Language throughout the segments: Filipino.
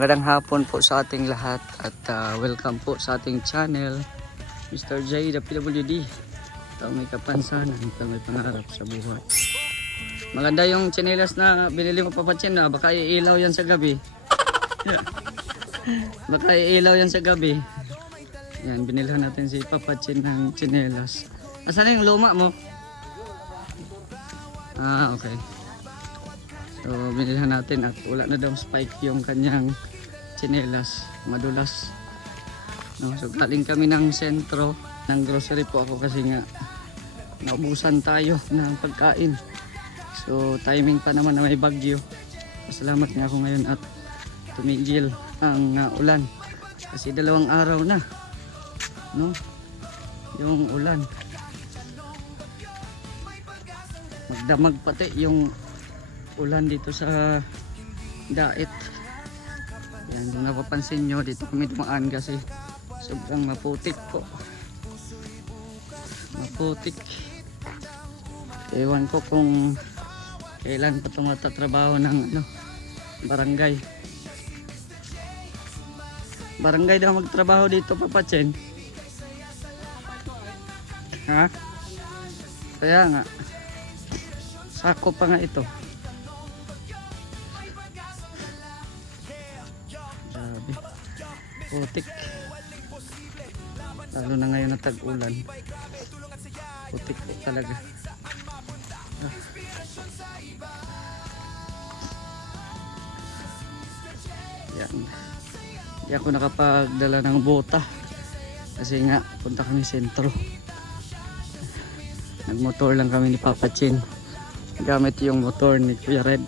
Magandang hapon po sa ating lahat at welcome po sa ating channel, Mr. J, the PWD. Ito may kapansanan, ito may pangarap sa buhay. Maganda yung tsinelas na binili mo, Papachin, na baka iilaw yan sa gabi. Baka iilaw yan sa gabi. Yan, binilhan natin si Papachin ng tsinelas. Asan yung luma mo? Ah, okay. So binilhan natin at wala na daw spike yung kanyang tsinelas, madulas. No, so galing kami ng sentro ng grocery po ako kasi nga naubusan tayo ng pagkain. So timing pa naman na may bagyo. Salamat nga ako ngayon at tumigil ang ulan kasi 2 araw na, no, yung ulan. Magdamag pati yung ulan dito sa Dait. Yan, kung napapansin nyo, dito kami dumaan kasi sobrang maputik po. Maputik. Ewan ko kung kailan pa ito matatrabaho ng barangay. Barangay daw magtrabaho dito, Papachin. Ha? Kaya nga. Sako pa nga ito. Grabe. Putik. Lalo na ngayon na tag-ulan. Putik po talaga. Yan. Hindi ako nakapagdala ng bota. Kasi nga, punta kami sentro. Nagmotor lang kami ni Papachin. Gamit yung motor ni Kuya Red.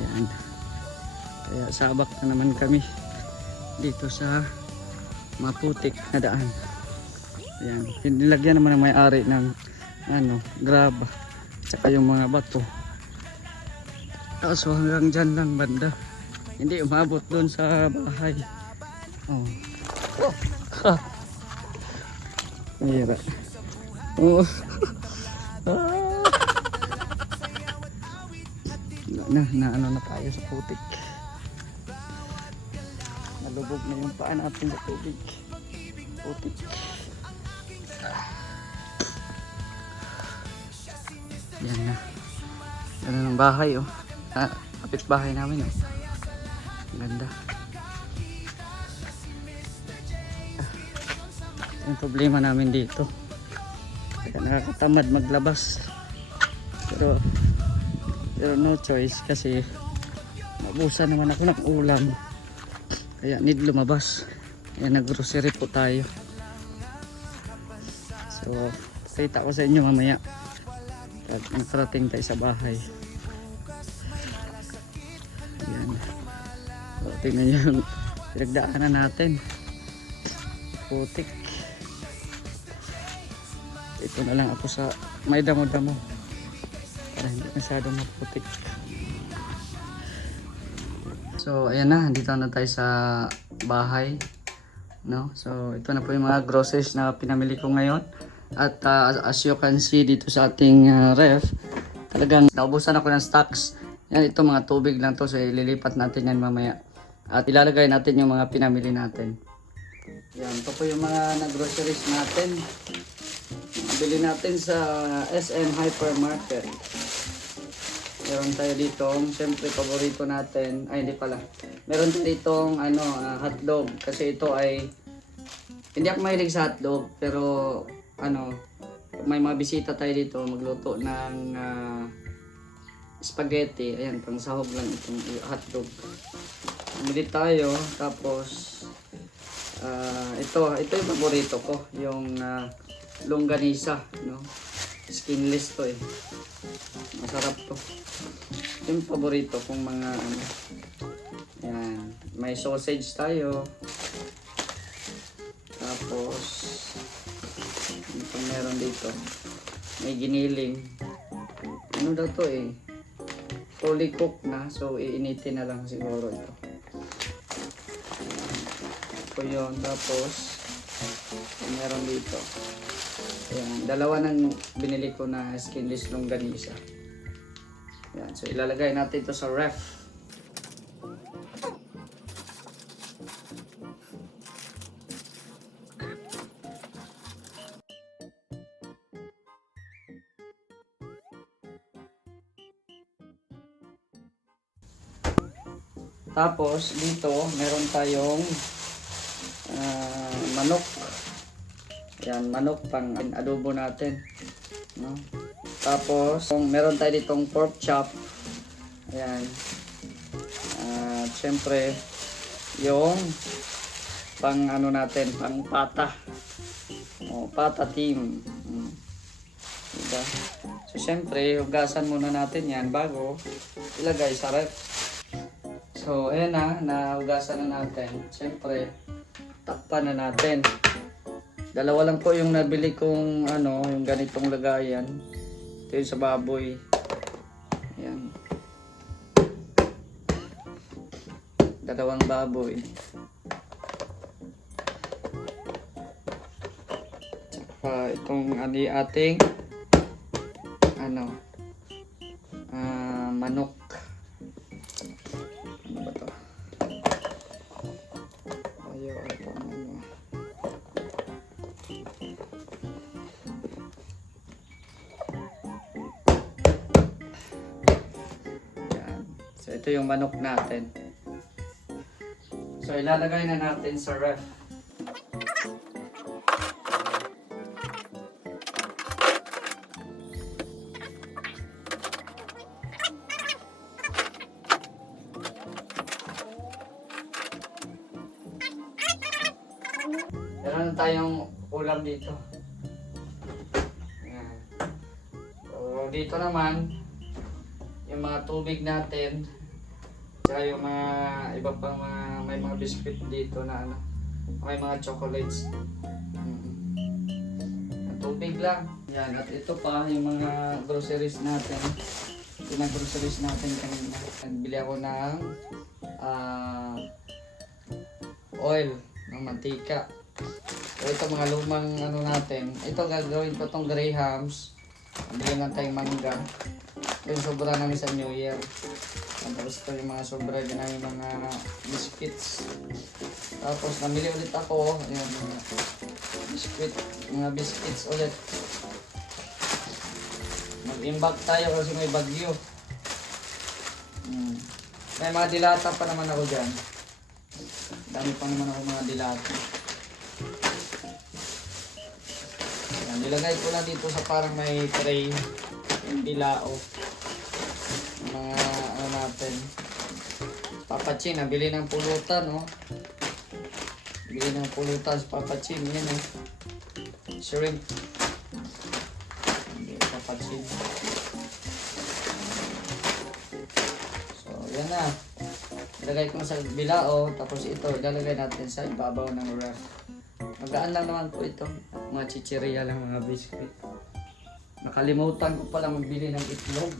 Yan. Kaya sabak na naman kami dito sa maputik na daan. Yan. Nilagyan naman ng may-ari ng graba tsaka yung mga bato. So hanggang dyan lang banda. Hindi umabot doon sa bahay. Oh. Ha. Mahira. Oh. Na ano na tayo sa putik. Nalubog na yung paa natin sa tubig. Putik. Yan na. Yan na ng bahay, oh. Kapit bahay namin, oh. Ganda. Yung problema namin dito, kaya nakakatamad maglabas. Pero no choice kasi mabusan naman ako ng ulam. Kaya need lumabas. Kaya nag-grocery po tayo. So, kita ko sa inyo mamaya pag nakarating tayo sa bahay. Ayan. So, tingnan nyo yung pinagdaanan natin. Putik. Ito na lang ako sa may damo-damo para hindi masyadong maputik. So ayan na, dito na tayo sa bahay, no? So ito na po yung mga groceries na pinamili ko ngayon. At as you can see dito sa ating ref, talagang naubusan ako ng stocks. Yan, ito mga tubig lang to, so ililipat natin yan mamaya. At ilalagay natin yung mga pinamili natin. Yan, ito po yung mga na-groceries natin. Bili natin sa SM Hypermarket. Meron tayo dito, siyempre paborito natin, ay hindi pala. Meron tayo ditong hotdog kasi ito ay hindi ako mahilig sa hotdog, pero may mga bisita tayo dito magluto ng spaghetti. Ayan, pang sahog lang itong hotdog. Bili tayo, tapos ito yung paborito ko, yung longganisa, no? Skinless to eh. Masarap to. Yung paborito kong mga Ayan, may sausage tayo. Tapos ito meron dito. May giniling. Ano daw to eh? Fully cooked na, so iinitin na lang siguro ito. Ito yun, tapos meron dito. Ayan, 2 ng binili ko na skinless longganisa. Ayan, so ilalagay natin ito sa ref. Tapos dito meron tayong manok. Yan, manok pang adobo natin, no? Tapos meron tayo ditong pork chop. Ayan. Siyempre yung pang ano natin, pang pata. Pata team. Diba? So siyempre, hugasan muna natin yan bago ilagay sa ref. So ayan na, nahugasan na natin. Siyempre, takpan na natin. Dalawa lang po yung nabili kong ano, yung ganitong lagayan. Ito yung sa baboy. Ayan. Dalawang baboy. Tsaka itong ating ano, manok. Ano ba to? Ayaw ito ano. Yan. So ito yung manok natin. So ilalagay na natin sa ref. Meron tayong ulam dito. Ayan. So, dito naman, yung mga tubig natin, tsaka yung mga iba pang mga, may mga biscuit dito na ano, may mga chocolates. Tubig lang. Yan, at ito pa yung mga groceries natin. Ito na groceries natin kanina. Nagbili ako ng oil, ng mantika. So, ito mga lumang ano natin. Ito gagawin ko tong grahams. Bili lang tayong mangga. Yung sobra namin sa New Year. Tapos ito yung mga sobra din namin mga biscuits. Tapos namili ulit ako. Ayan, mga biscuits ulit. Mag-imbak tayo kasi may bagyo. May mga dilata pa naman ako dyan. Dami pa naman ako mga dilata. Nilagay ko na dito sa parang may tray yung dilao. Mga ano natin. Papachin, nabili ng pulutan, no? Bili ng pulutan sa papachin. Yan, eh. Shrimp. Papachin. So, yan na. Ilagay ko na sa bilao. Tapos ito, ilalagay natin sa ibabaw ng ref. Magaan lang naman po ito. Mga chichirya lang, mga biscuit. Nakalimutan ko pala magbili ng itlog.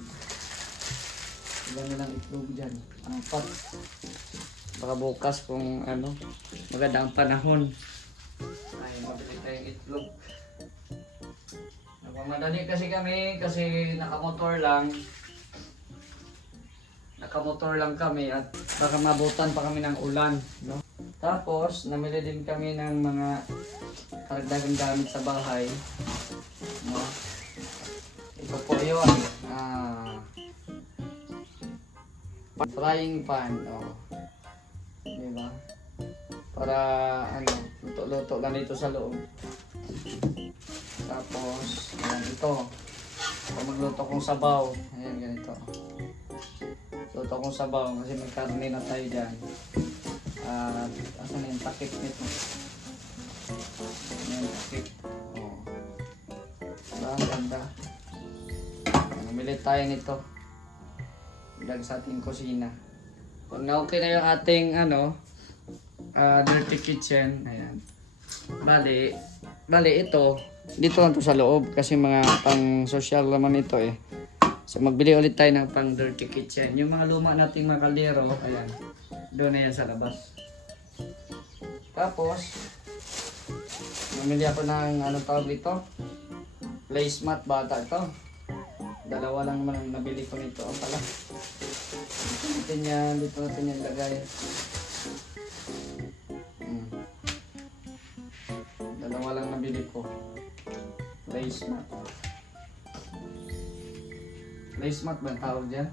Ilan na lang itlog dyan? 4. Baka bukas kung ano, magandang panahon. Ay, mabili tayong itlog. Nagmamadali kasi kami kasi nakamotor lang. Nakamotor lang kami at baka mabutan pa kami ng ulan, no? Tapos, namili din kami ng mga karagdagang gamit sa bahay. No? Ito po yun. Frying pan. Oh. Diba? Para, ano, luto-luto lang dito sa loob. Tapos, ayan, ito. Kung magluto kong sabaw. Ayan, ganito. Luto kong sabaw kasi may karne na tayo dyan. Asan yung takip nito? Yung takip. Oh. Ang ganda. Namili tayo nito. Ilag sa ating kusina. Kung na-okay na yung ating ano, dirty kitchen. Ayan. Bali ito. Dito lang to sa loob kasi mga pang social naman ito eh. So magbili ulit tayo ng pang dirty kitchen. Yung mga luma nating mga kaldero, ayan. Doon na yan sa labas. Tapos, namili ako ng anong tawag dito? Placemat bata ito. Dalawa lang naman ang nabili ko nito. O pala. Dito natin yan lagay. Dalawa lang nabili ko. Placemat. Placemat ba ang tawag dyan?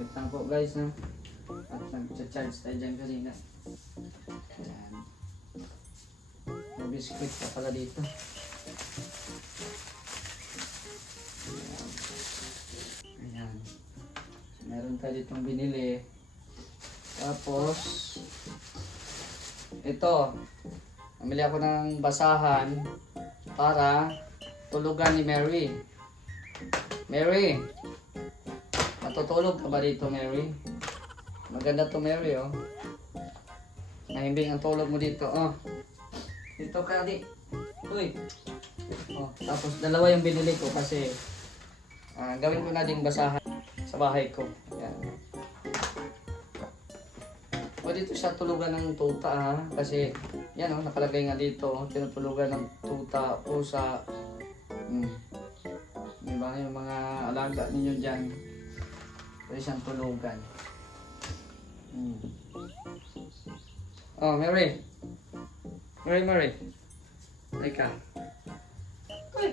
Wait lang po guys, ha? At nag-charge tayo dyan kanina. Ayan. May biscuit pa pala dito. Ayan. Meron tayo ditong binili. Tapos, ito. Namili ako ng basahan para tulugan ni Mary. Mary! Natutulog ka ba dito, Mary? Maganda to, Mary, oh. Nahimbing ang tulog mo dito, oh. Dito ka, di. Uy! Oh, tapos dalawa yung binili ko kasi gawin ko na ding basahan sa bahay ko. Yan. O dito siya tulugan ng tuta, ha? Kasi, yan, oh, nakalagay nga dito, oh, tinutulugan ng tuta, pusa. Diba, yung mga alaga ninyo dyan. Pwede siyang tulugan. Oh, Mary. Mary. Ika. Uy.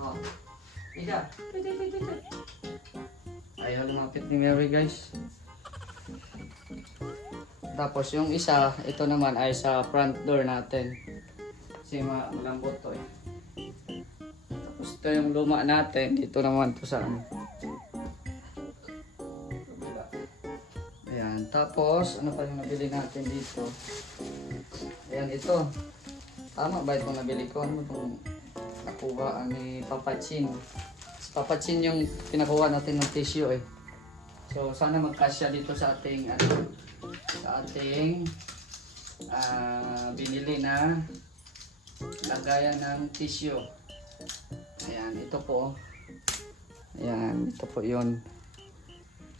Oh. Ika. Ayaw lumapit ni Mary, guys. Tapos yung isa, ito naman ay sa front door natin. Kasi malambot to, eh. Tapos ito yung luma natin. Dito naman to sa ano. Ayan. Tapos, ano pa yung nabili natin dito? Ayan, ito. Tama ba itong nabili ko? Ano itong nakuha ni Papa Chin? Si Papa Chin yung pinakuha natin ng tissue, eh. So, sana magkasya dito sa ating, binili na lagayan ng tissue. Ayan, ito po. Ayan, ito po yun.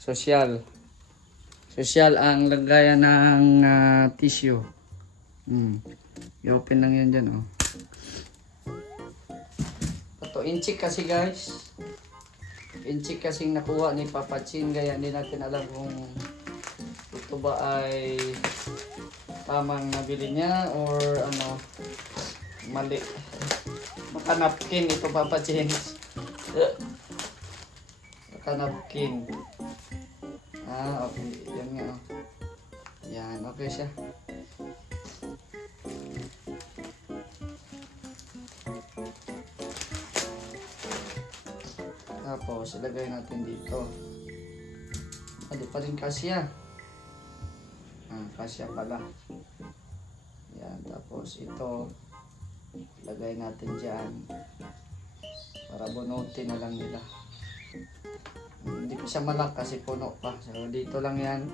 Social ang lagayan ng tissue. I-open lang yan dyan, oh. Ito, inchik kasi, guys. Inchik kasing nakuha ni Papa Chin, kaya hindi natin alam kung ito ba ay tamang nabili niya or ano, mali. Baka napkin ito, Papa Chin. Baka napkin. Okay. Yan nga, oh. Yan, okay siya. Tapos, ilagay natin dito. Hindi pa rin kasya. Kasya pala. Yan, tapos ito, ilagay natin dyan. Para bunutin na lang nila. Hindi pa siya malak kasi puno pa. So, dito lang yan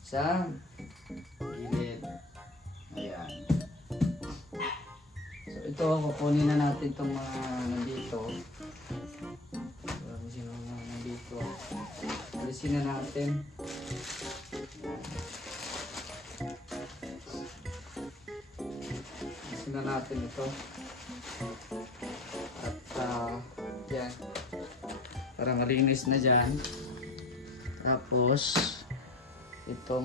sa gilid. Ayan. So, ito, kukunin na natin itong mga nandito. Sino mga nandito. Alisin na natin. Alisin na natin ito. At, yan. Para malinis na dyan. Tapos, ito,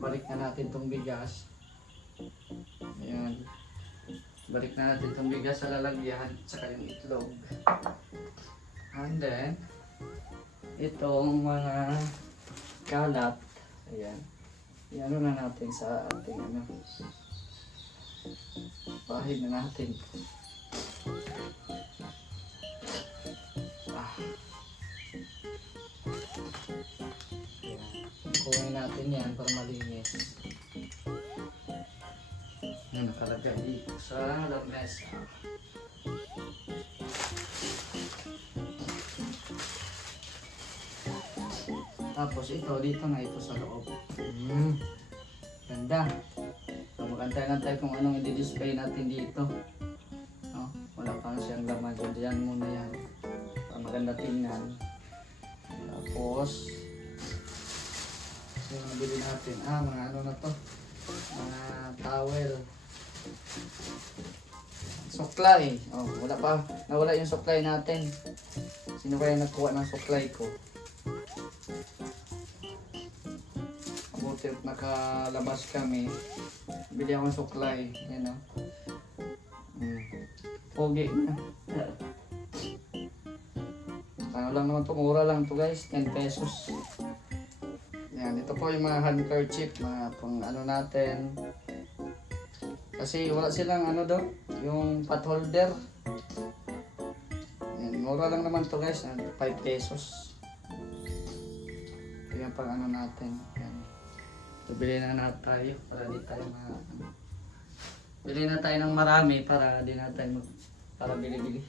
balik na natin itong bigas. Ayan. Balik na natin itong bigas sa lalagyan, saka yung itlog. And then, itong mga kalat. Ayan. Iano na natin sa ating bahay na natin. Kunin natin yan para malinis. Yan, nakalagay dito sa lamesa. Tapos ito, dito na ito sa loob. Ganda. So, magantay-antay kung anong i-display natin dito. No? Wala pa siyang laman. So, diyan muna yan. Para maganda tingnan. Tapos, yung nabili natin, mga ano na to, mga towel, suklay. Wala pa, nawala yung suklay natin. Sino kaya nagkuha ng suklay ko? Mabuti at nakalabas kami, bili ako ng suklay. Yan, pogi na. Ano lang naman to, mura lang to, guys, 10 pesos. po yung mga handkerchief, mga pang ano natin. Kasi wala silang ano do, yung pot holder. Yan, mura lang naman to guys, 5 pesos. Yan pang ano natin. Yan. So, bili na tayo para di tayo bili na tayo ng marami para di na tayo para bili-bili.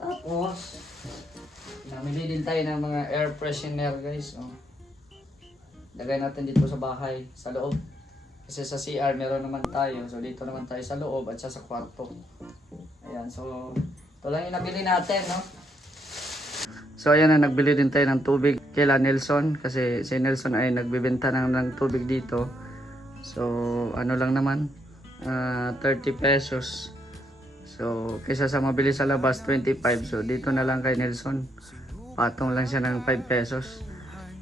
Tapos, namili din tayo ng mga air freshener guys. Oh. Lagay natin dito sa bahay, sa loob. Kasi sa CR meron naman tayo. So dito naman tayo sa loob at sa kwarto. Ayan, so ito lang yung nabili natin, no? So ayan na, nagbili din tayo ng tubig kila Nelson. Kasi si Nelson ay nagbibenta ng tubig dito. So ano lang naman, 30 pesos. So kaysa sa mabili sa labas, 25. So dito na lang kay Nelson. Patong lang siya ng 5 pesos.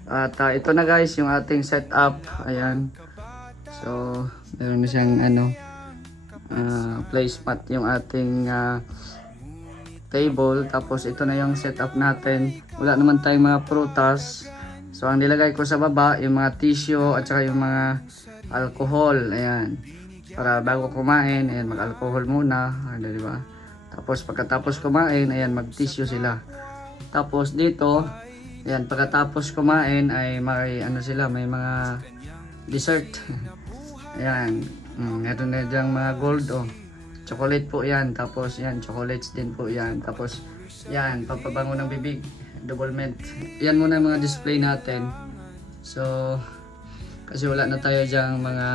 At ito na guys, yung ating setup. Ayan. So, meron na siyang placemat yung ating table. Tapos ito na yung setup natin. Wala naman tayong mga prutas. So, ang nilagay ko sa baba, yung mga tissue at saka yung mga alcohol. Ayan. Para bago kumain, ayan, mag-alcohol muna. Ayan, di ba? Tapos pagkatapos kumain, ayan, mag-tissue sila. Tapos dito, ayan, pagkatapos kumain ay may ano sila, may mga dessert. Ayan, meron na dyang mga gold, oh. Chocolate po yan, tapos yan, chocolates din po yan. Tapos yan, pampabango ng bibig, double mint. Yan muna yung mga display natin. So, kasi wala na tayo dyang mga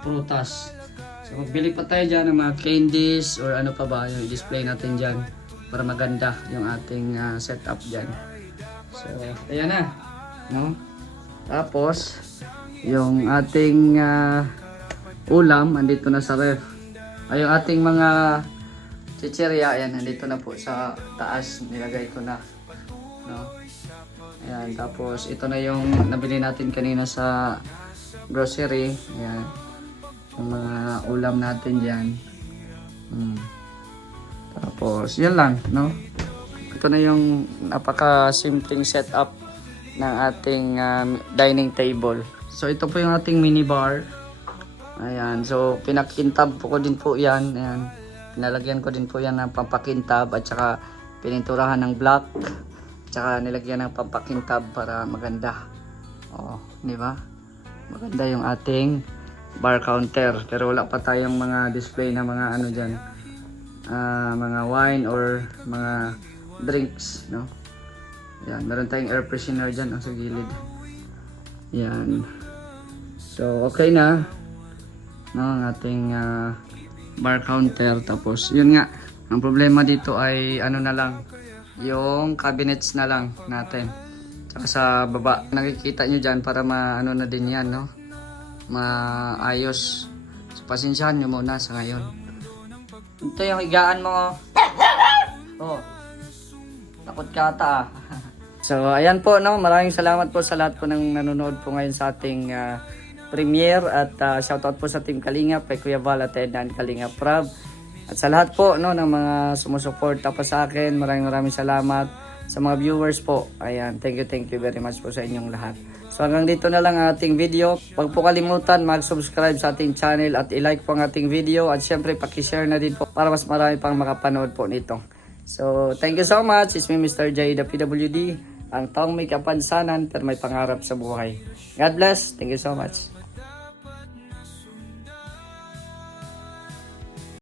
prutas. So, magbili pa tayo dyan ng mga candies or ano pa ba yung display natin dyan para maganda yung ating setup dyan. So, ayan na, no? Tapos, yung ating ulam, andito na sa ref. Ay, yung ating mga chichirya, ayan, andito na po sa taas, nilagay ko na. No? Ayan, tapos ito na yung nabili natin kanina sa grocery. Ayan, yung mga ulam natin dyan. Tapos, yan lang, no? Ito na yung napaka-simpleng setup ng ating dining table. So ito po yung ating minibar. Ayan, so pinakintab po ko din po yan. Ayan, pinalagyan ko din po yan ng pampakintab at saka pininturahan ng black. At saka nilagyan ng pampakintab para maganda. Oh, di ba? Maganda yung ating bar counter. Pero wala pa tayong mga display na mga ano dyan. Mga wine or mga drinks, no? Yan, meron tayong air freshener dyan sa gilid. Yan. So, okay na, no, ang ating bar counter. Tapos, yun nga, ang problema dito ay ano na lang, yung cabinets na lang natin. Tsaka sa baba, nakikita nyo dyan para maano na din yan, no? Maayos. So, pasensyahan nyo muna sa ngayon. Ito yung higaan mo. Oh. Takot ka ata. So, ayan po, no? Maraming salamat po sa lahat po ng nanonood po ngayon sa ating premiere. At shoutout po sa Team Kalingap, kay Kuya Val at Edan Kalingap Prab. At sa lahat po, no, ng mga sumusuporta pa sa akin, maraming salamat. Sa mga viewers po, ayan, thank you very much po sa inyong lahat. So hanggang dito na lang ang ating video. Huwag po kalimutan mag-subscribe sa ating channel at i-like po ang ating video. At syempre, paki-share na din po para mas marami pang makapanood po nito. So, thank you so much. It's me, Mr. J, the PWD. Ang taong may kapansanan pero may pangarap sa buhay. God bless. Thank you so much.